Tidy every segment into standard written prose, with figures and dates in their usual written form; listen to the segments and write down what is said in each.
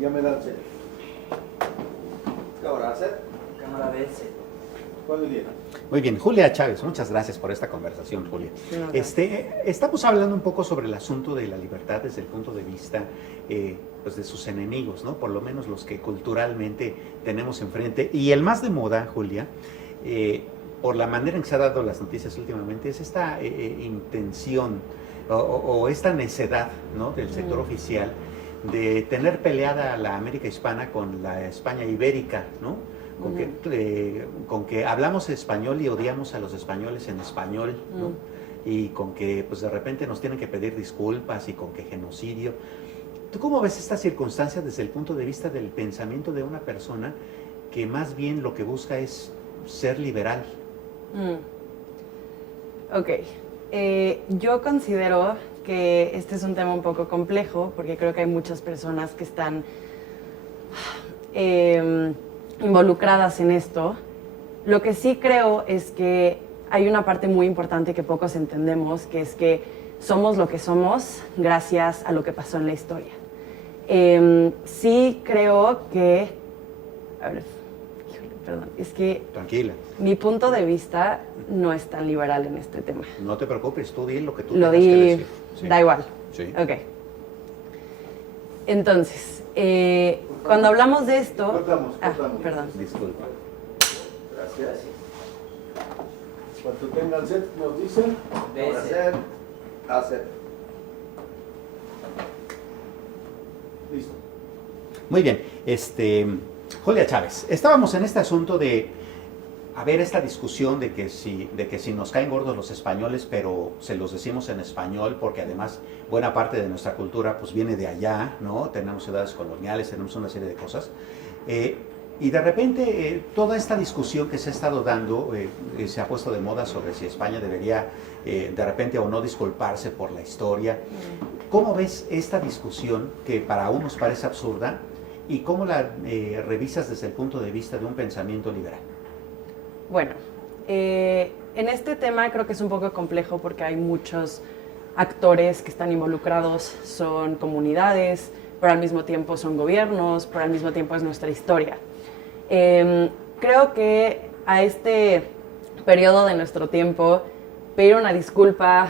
Ya me dan set. Cámara set. Cámara B, C. ¿Cuál día? Muy bien, Julia Chávez, muchas gracias por esta conversación, Julia. Estamos hablando un poco sobre el asunto de la libertad desde el punto de vista pues de sus enemigos, ¿no? Por lo menos los que culturalmente tenemos enfrente. Y el más de moda, Julia, por la manera en que se han dado las noticias últimamente, es esta intención o esta necedad, ¿no? Del sector oficial de tener peleada a la América hispana con la España ibérica, ¿no? Con que hablamos español y odiamos a los españoles en español, ¿no? Y con que pues de repente nos tienen que pedir disculpas y con que genocidio. ¿Tú cómo ves esta circunstancia desde el punto de vista del pensamiento de una persona que más bien lo que busca es ser liberal? Ok, yo considero que este es un tema un poco complejo porque creo que hay muchas personas que están involucradas en esto. Lo que sí creo es que hay una parte muy importante que pocos entendemos, que es que somos lo que somos gracias a lo que pasó en la historia. Sí creo que... A ver, perdón, es que... Tranquila. Mi punto de vista no es tan liberal en este tema. No te preocupes, tú di lo que tú Lo tengas que di, decir. Sí. da igual. Sí. Ok. Entonces, cuando hablamos de esto... Cortamos. Perdón. Disculpa. Gracias. Cuando tengan set, nos dicen. B, Ahora set. set. A set. Listo. Muy bien, Julia Chávez, estábamos en este asunto de haber esta discusión de que si nos caen gordos los españoles, pero se los decimos en español porque además buena parte de nuestra cultura pues viene de allá, ¿no? Tenemos ciudades coloniales, tenemos una serie de cosas. Y de repente toda esta discusión que se ha estado dando se ha puesto de moda sobre si España debería de repente o no disculparse por la historia. ¿Cómo ves esta discusión que para unos parece absurda y cómo la revisas desde el punto de vista de un pensamiento liberal? Bueno, en este tema creo que es un poco complejo porque hay muchos actores que están involucrados, son comunidades, pero al mismo tiempo son gobiernos, pero al mismo tiempo es nuestra historia. Creo que a este periodo de nuestro tiempo pedir una disculpa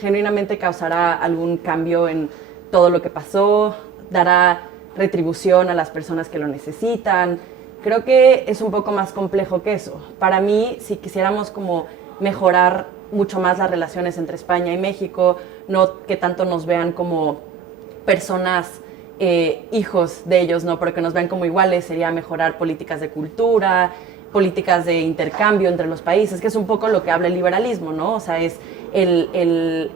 genuinamente causará algún cambio en todo lo que pasó, dará retribución a las personas que lo necesitan. Creo que es un poco más complejo que eso. Para mí, si quisiéramos como mejorar mucho más las relaciones entre España y México, no que tanto nos vean como personas, hijos de ellos, ¿no? Pero que nos vean como iguales, sería mejorar políticas de cultura, políticas de intercambio entre los países, que es un poco lo que habla el liberalismo, ¿no? O sea, es el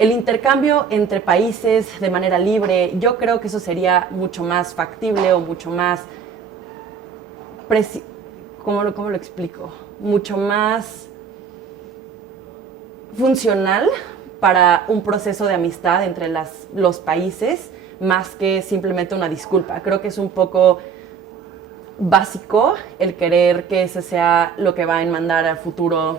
intercambio entre países de manera libre. Yo creo que eso sería mucho más factible o mucho más... ¿Cómo lo explico? Mucho más funcional para un proceso de amistad entre los países, más que simplemente una disculpa. Creo que es un poco básico el querer que ese sea lo que va a enmandar al futuro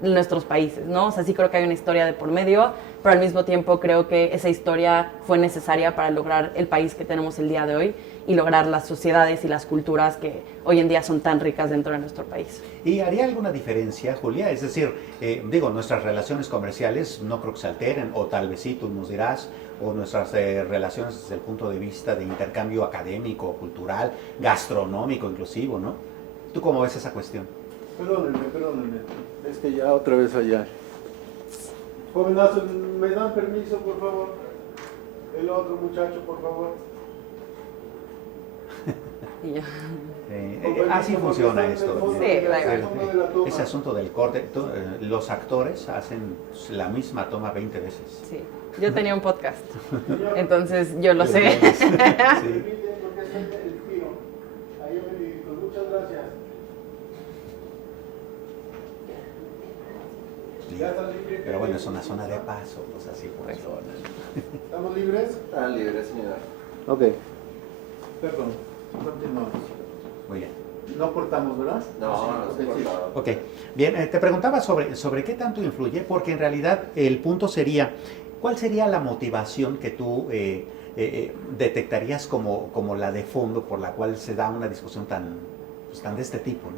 de nuestros países, ¿no? O sea, sí creo que hay una historia de por medio, pero al mismo tiempo creo que esa historia fue necesaria para lograr el país que tenemos el día de hoy y lograr las sociedades y las culturas que hoy en día son tan ricas dentro de nuestro país. ¿Y haría alguna diferencia, Julia? Es decir, nuestras relaciones comerciales no creo que se alteren, o tal vez sí, tú nos dirás, o nuestras relaciones desde el punto de vista de intercambio académico, cultural, gastronómico inclusive, ¿no? ¿Tú cómo ves esa cuestión? Perdónenme. Es que ya otra vez allá. Jovenazos, ¿me dan permiso, por favor? El otro muchacho, por favor. Así funciona esto. Sí, claro. Ese asunto del corte, los actores hacen la misma toma 20 veces. Sí, yo tenía un podcast, entonces yo lo sé. Sí. Porque es el giro. Ahí me dirijo. Muchas gracias. Ya están libres. Pero bueno, es una zona de paso, pues así funciona. ¿Estamos libres? Están libres, señor. Ok. Perdón. Continuamos. Muy bien. No cortamos, ¿verdad? No se cortaba. Ok, bien, te preguntaba sobre qué tanto influye, porque en realidad el punto sería, ¿Cuál sería la motivación que tú detectarías como la de fondo por la cual se da una discusión tan de este tipo, ¿no?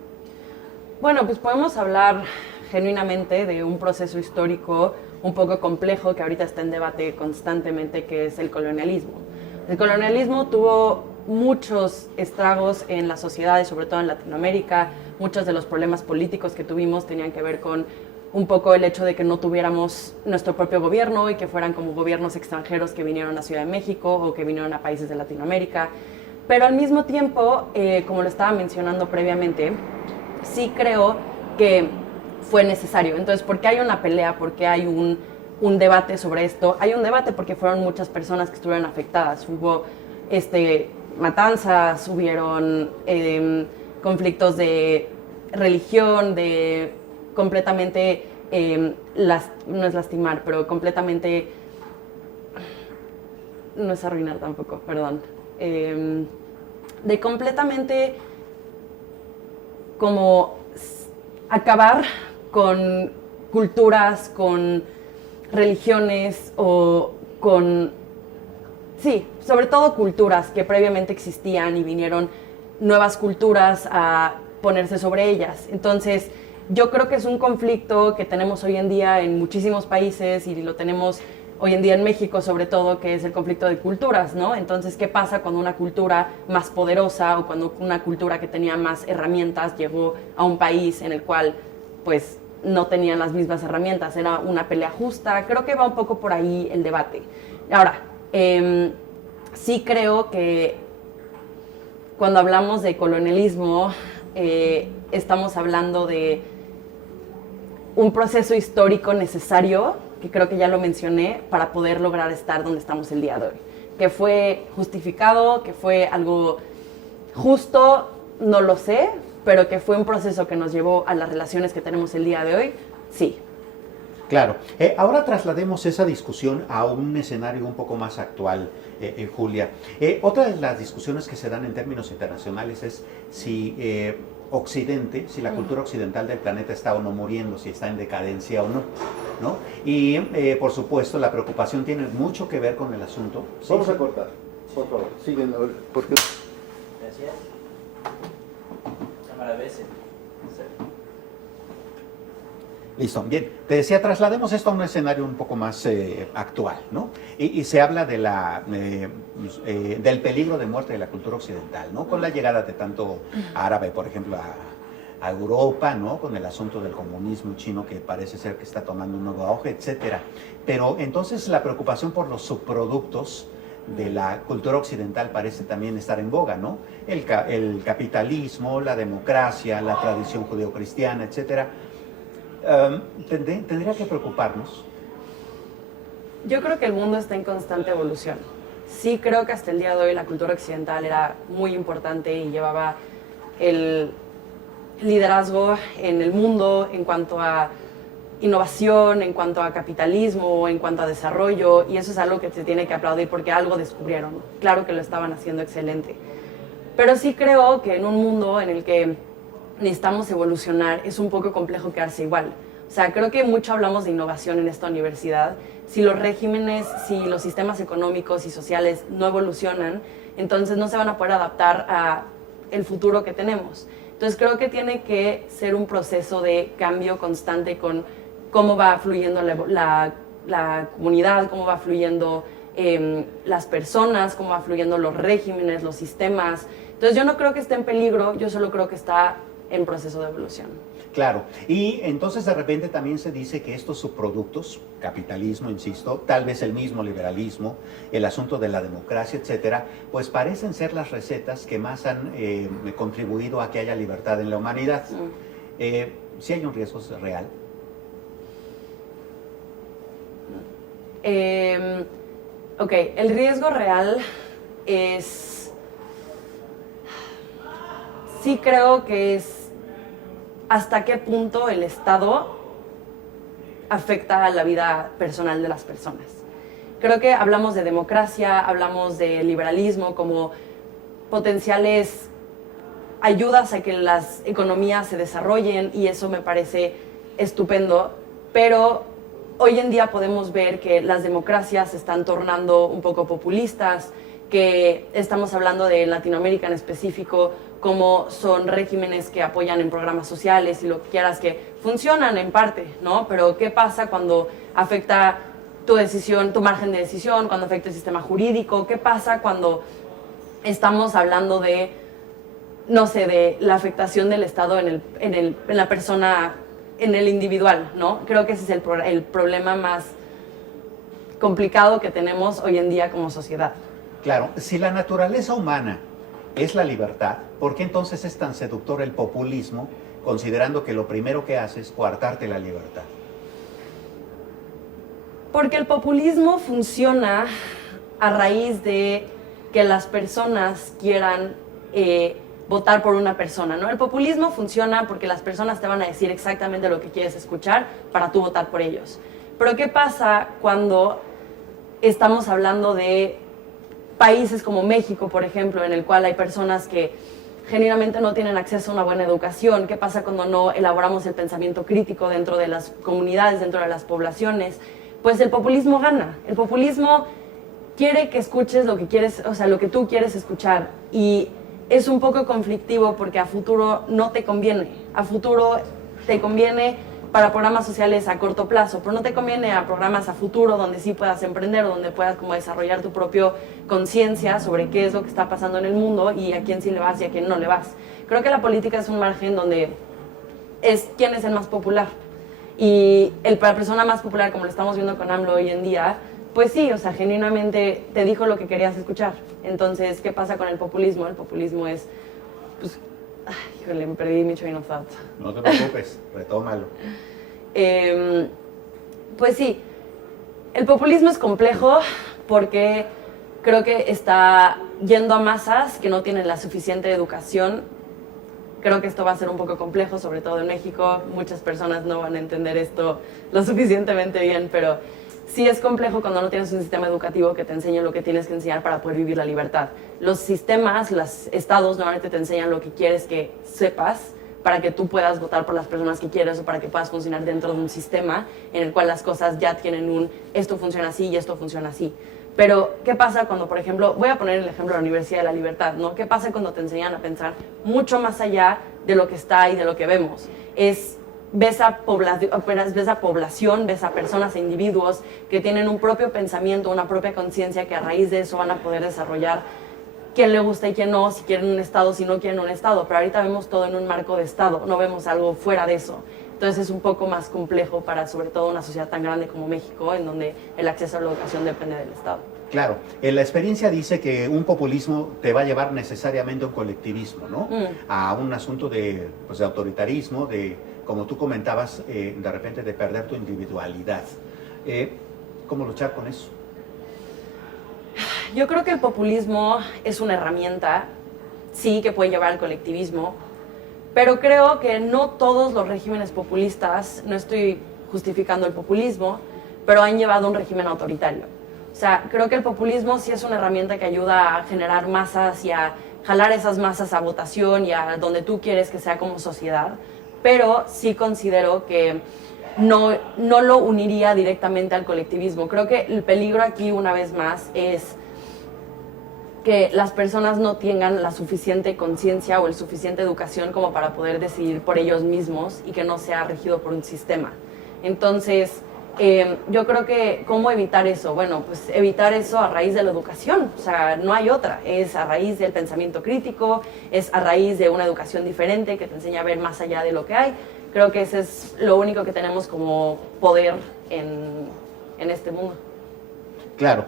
Bueno, pues podemos hablar genuinamente de un proceso histórico un poco complejo que ahorita está en debate constantemente, que es el colonialismo. El colonialismo tuvo muchos estragos en las sociedades, sobre todo en Latinoamérica. Muchos de los problemas políticos que tuvimos tenían que ver con un poco el hecho de que no tuviéramos nuestro propio gobierno y que fueran como gobiernos extranjeros que vinieron a Ciudad de México o que vinieron a países de Latinoamérica. Pero al mismo tiempo, como lo estaba mencionando previamente, sí creo que fue necesario. Entonces, ¿por qué hay una pelea? ¿Por qué hay un debate sobre esto? Hay un debate porque fueron muchas personas que estuvieron afectadas. Hubo matanzas, hubieron conflictos de religión, de completamente, no es lastimar, pero completamente, no es arruinar tampoco, perdón, de completamente como acabar con culturas, con religiones o con, sí, sobre todo culturas que previamente existían y vinieron nuevas culturas a ponerse sobre ellas. Entonces, yo creo que es un conflicto que tenemos hoy en día en muchísimos países y lo tenemos hoy en día en México sobre todo, que es el conflicto de culturas, ¿no? Entonces, ¿qué pasa cuando una cultura más poderosa o cuando una cultura que tenía más herramientas llegó a un país en el cual, pues, no tenían las mismas herramientas? Era una pelea justa. Creo que va un poco por ahí el debate. Ahora, sí creo que cuando hablamos de colonialismo, estamos hablando de un proceso histórico necesario, que creo que ya lo mencioné, para poder lograr estar donde estamos el día de hoy. Que fue justificado, que fue algo justo, no lo sé, pero que fue un proceso que nos llevó a las relaciones que tenemos el día de hoy, sí. Claro. Ahora traslademos esa discusión a un escenario un poco más actual, Julia. Otra de las discusiones que se dan en términos internacionales es si Occidente, si la cultura occidental del planeta está o no muriendo, si está en decadencia o no, ¿no? Y por supuesto la preocupación tiene mucho que ver con el asunto. Vamos a cortar, por favor. Siguen, porque... Gracias. Cámara BS. Listo, bien. Te decía, traslademos esto a un escenario un poco más actual, ¿no? Y se habla de del peligro de muerte de la cultura occidental, ¿no? Con la llegada de tanto árabe, por ejemplo, a Europa, ¿no? Con el asunto del comunismo chino que parece ser que está tomando un nuevo auge, etcétera. Pero entonces la preocupación por los subproductos de la cultura occidental parece también estar en boga, ¿no? El capitalismo, la democracia, la tradición judeocristiana, etcétera. ¿Tendría que preocuparnos? Yo creo que el mundo está en constante evolución. Sí creo que hasta el día de hoy la cultura occidental era muy importante y llevaba el liderazgo en el mundo en cuanto a innovación, en cuanto a capitalismo, en cuanto a desarrollo, y eso es algo que se tiene que aplaudir porque algo descubrieron. Claro que lo estaban haciendo excelente. Pero sí creo que en un mundo en el que necesitamos evolucionar, es un poco complejo quedarse igual. O sea, creo que mucho hablamos de innovación en esta universidad. Si los regímenes, si los sistemas económicos y sociales no evolucionan, entonces no se van a poder adaptar a el futuro que tenemos. Entonces creo que tiene que ser un proceso de cambio constante con cómo va fluyendo la comunidad, cómo va fluyendo las personas, cómo va fluyendo los regímenes, los sistemas. Entonces yo no creo que esté en peligro, yo solo creo que está en proceso de evolución. Claro, y entonces de repente también se dice que estos subproductos, capitalismo, insisto, tal vez el mismo liberalismo, el asunto de la democracia, etcétera, pues parecen ser las recetas que más han contribuido a que haya libertad en la humanidad. ¿Sí hay un riesgo real? Ok, el riesgo real es... Sí creo que es hasta qué punto el Estado afecta a la vida personal de las personas. Creo que hablamos de democracia, hablamos de liberalismo como potenciales ayudas a que las economías se desarrollen y eso me parece estupendo, pero hoy en día podemos ver que las democracias se están tornando un poco populistas, que estamos hablando de Latinoamérica en específico, como son regímenes que apoyan en programas sociales y lo que quieras, que funcionan en parte, ¿no? Pero ¿qué pasa cuando afecta tu decisión, tu margen de decisión, cuando afecta el sistema jurídico? ¿Qué pasa cuando estamos hablando de, no sé, de la afectación del Estado en la persona, en el individual, ¿no? Creo que ese es el problema más complicado que tenemos hoy en día como sociedad. Claro, si la naturaleza humana es la libertad, ¿por qué entonces es tan seductor el populismo, considerando que lo primero que hace es coartarte la libertad? Porque el populismo funciona a raíz de que las personas quieran votar por una persona, ¿no? El populismo funciona porque las personas te van a decir exactamente lo que quieres escuchar para tú votar por ellos. Pero ¿qué pasa cuando estamos hablando de países como México, por ejemplo, en el cual hay personas que genuinamente no tienen acceso a una buena educación? ¿Qué pasa cuando no elaboramos el pensamiento crítico dentro de las comunidades, dentro de las poblaciones? Pues el populismo gana. El populismo quiere que escuches lo que quieres, o sea, lo que tú quieres escuchar, y es un poco conflictivo porque a futuro no te conviene. A futuro te conviene para programas sociales a corto plazo, pero no te conviene a programas a futuro donde sí puedas emprender o donde puedas como desarrollar tu propia conciencia sobre qué es lo que está pasando en el mundo y a quién sí le vas y a quién no le vas. Creo que la política es un margen donde es quién es el más popular. Y la persona más popular, como lo estamos viendo con AMLO hoy en día, pues sí, o sea, genuinamente te dijo lo que querías escuchar. Entonces, ¿qué pasa con el populismo? El populismo es, pues, híjole, me perdí mi train of thought. No te preocupes, retómalo. Pues sí, el populismo es complejo porque creo que está yendo a masas que no tienen la suficiente educación. Creo que esto va a ser un poco complejo, sobre todo en México. Muchas personas no van a entender esto lo suficientemente bien, pero sí es complejo cuando no tienes un sistema educativo que te enseñe lo que tienes que enseñar para poder vivir la libertad. Los sistemas, los estados normalmente te enseñan lo que quieres que sepas para que tú puedas votar por las personas que quieres o para que puedas funcionar dentro de un sistema en el cual las cosas ya tienen esto funciona así y esto funciona así. Pero, ¿qué pasa cuando, por ejemplo, voy a poner el ejemplo de la Universidad de la Libertad, ¿no? ¿Qué pasa cuando te enseñan a pensar mucho más allá de lo que está y de lo que vemos? Ves a población, ves a personas e individuos que tienen un propio pensamiento, una propia conciencia, que a raíz de eso van a poder desarrollar quién le gusta y quién no, si quieren un Estado, si no quieren un Estado. Pero ahorita vemos todo en un marco de Estado, no vemos algo fuera de eso. Entonces es un poco más complejo para, sobre todo, una sociedad tan grande como México, en donde el acceso a la educación depende del Estado. Claro, la experiencia dice que un populismo te va a llevar necesariamente a un colectivismo, ¿no? A un asunto de autoritarismo, como tú comentabas, de repente de perder tu individualidad. ¿Cómo luchar con eso? Yo creo que el populismo es una herramienta, sí, que puede llevar al colectivismo, pero creo que no todos los regímenes populistas, no estoy justificando el populismo, pero han llevado a un régimen autoritario. O sea, creo que el populismo sí es una herramienta que ayuda a generar masas y a jalar esas masas a votación y a donde tú quieres que sea como sociedad, pero sí considero que no lo uniría directamente al colectivismo. Creo que el peligro aquí, una vez más, es que las personas no tengan la suficiente conciencia o la suficiente educación como para poder decidir por ellos mismos y que no sea regido por un sistema. Entonces, yo creo que, ¿cómo evitar eso? Bueno, pues evitar eso a raíz de la educación, o sea, no hay otra. Es a raíz del pensamiento crítico, es a raíz de una educación diferente que te enseña a ver más allá de lo que hay. Creo que ese es lo único que tenemos como poder en este mundo. Claro.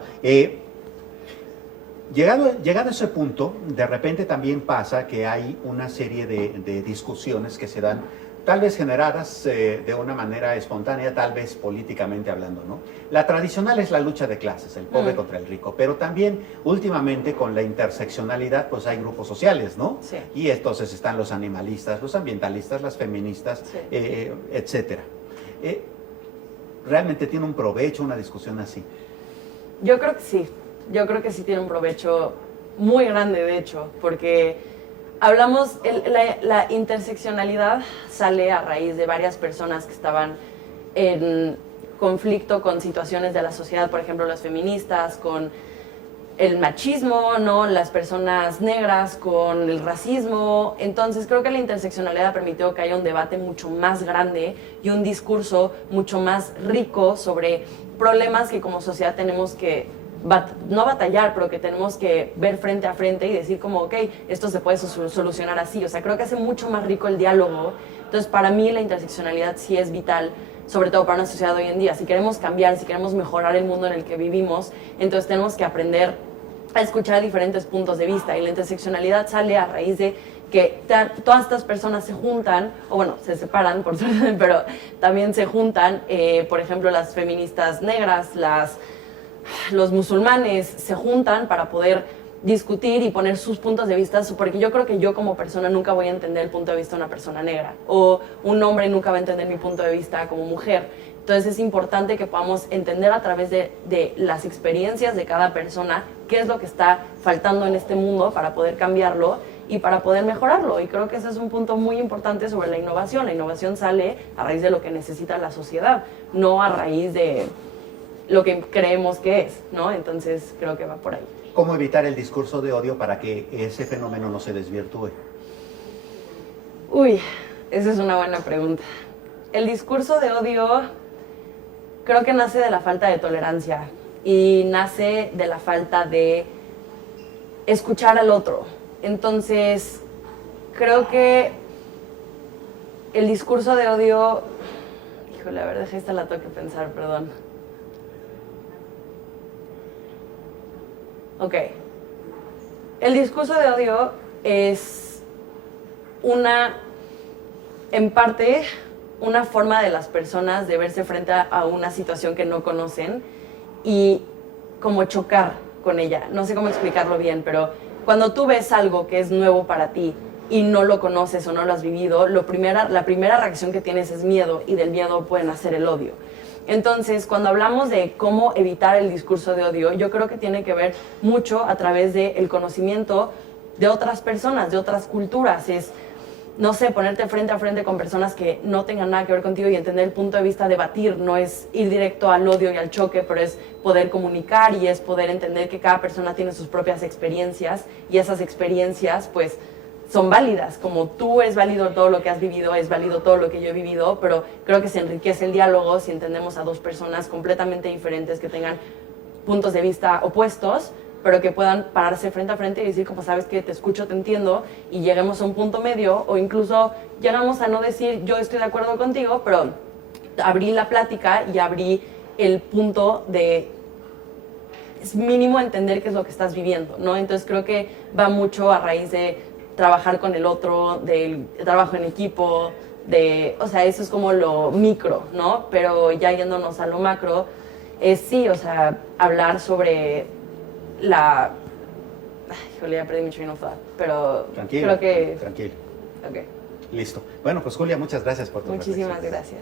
Llegado a ese punto, de repente también pasa que hay una serie de discusiones que se dan, tal vez generadas de una manera espontánea, tal vez políticamente hablando, ¿no? La tradicional es la lucha de clases, el pobre contra el rico, pero también últimamente con la interseccionalidad pues hay grupos sociales, ¿no? Sí. Y entonces están los animalistas, los ambientalistas, las feministas, Sí. etcétera. ¿Realmente tiene un provecho una discusión así? Yo creo que sí. Yo creo que sí tiene un provecho muy grande, de hecho, porque hablamos, la interseccionalidad sale a raíz de varias personas que estaban conflicto con situaciones de la sociedad, por ejemplo, las feministas, con el machismo, ¿no? Las personas negras con el racismo. Entonces creo que la interseccionalidad ha permitido que haya un debate mucho más grande y un discurso mucho más rico sobre problemas que como sociedad tenemos que no batallar, pero que tenemos que ver frente a frente y decir como, ok, esto se puede solucionar así. O sea, creo que hace mucho más rico el diálogo. Entonces, para mí la interseccionalidad sí es vital, sobre todo para una sociedad de hoy en día. Si queremos cambiar, si queremos mejorar el mundo en el que vivimos, entonces tenemos que aprender a escuchar diferentes puntos de vista. Y la interseccionalidad sale a raíz de que todas estas personas se juntan, o bueno, se separan, por suerte, pero también se juntan. Por ejemplo, las feministas negras, los musulmanes se juntan para poder discutir y poner sus puntos de vista, porque yo creo que yo como persona nunca voy a entender el punto de vista de una persona negra, o un hombre nunca va a entender mi punto de vista como mujer. Entonces es importante que podamos entender a través de las experiencias de cada persona qué es lo que está faltando en este mundo para poder cambiarlo y para poder mejorarlo. Y creo que ese es un punto muy importante sobre la innovación. La innovación sale a raíz de lo que necesita la sociedad, no a raíz de lo que creemos que es, ¿no? Entonces creo que va por ahí. ¿Cómo evitar el discurso de odio para que ese fenómeno no se desvirtúe? Uy, esa es una buena pregunta. El discurso de odio creo que nace de la falta de tolerancia y nace de la falta de escuchar al otro. Entonces, creo que el discurso de odio... Híjole, a ver, deja esta la tengo que pensar, perdón. Ok. El discurso de odio es en parte, una forma de las personas de verse frente a una situación que no conocen y como chocar con ella. No sé cómo explicarlo bien, pero cuando tú ves algo que es nuevo para ti y no lo conoces o no lo has vivido, la primera reacción que tienes es miedo, y del miedo puede nacer el odio. Entonces, cuando hablamos de cómo evitar el discurso de odio, yo creo que tiene que ver mucho a través del conocimiento de otras personas, de otras culturas. Es, no sé, ponerte frente a frente con personas que no tengan nada que ver contigo y entender el punto de vista, debatir. No es ir directo al odio y al choque, pero es poder comunicar y es poder entender que cada persona tiene sus propias experiencias y esas experiencias, pues, son válidas. Como tú es válido todo lo que has vivido, es válido todo lo que yo he vivido, pero creo que se enriquece el diálogo si entendemos a dos personas completamente diferentes que tengan puntos de vista opuestos, pero que puedan pararse frente a frente y decir, como sabes que te escucho, te entiendo, y lleguemos a un punto medio, o incluso llegamos a no decir yo estoy de acuerdo contigo, pero abrí la plática y abrí el punto de es mínimo entender qué es lo que estás viviendo, ¿no? Entonces creo que va mucho a raíz de trabajar con el otro, del trabajo en equipo, o sea, eso es como lo micro, ¿no? Pero ya yéndonos a lo macro, sí, o sea, hablar sobre híjole, ya perdí mi train of thought, pero tranquilo, creo que... Tranquilo. Ok. Listo. Bueno, pues Julia, muchas gracias por tu Muchísimas reflexión. gracias.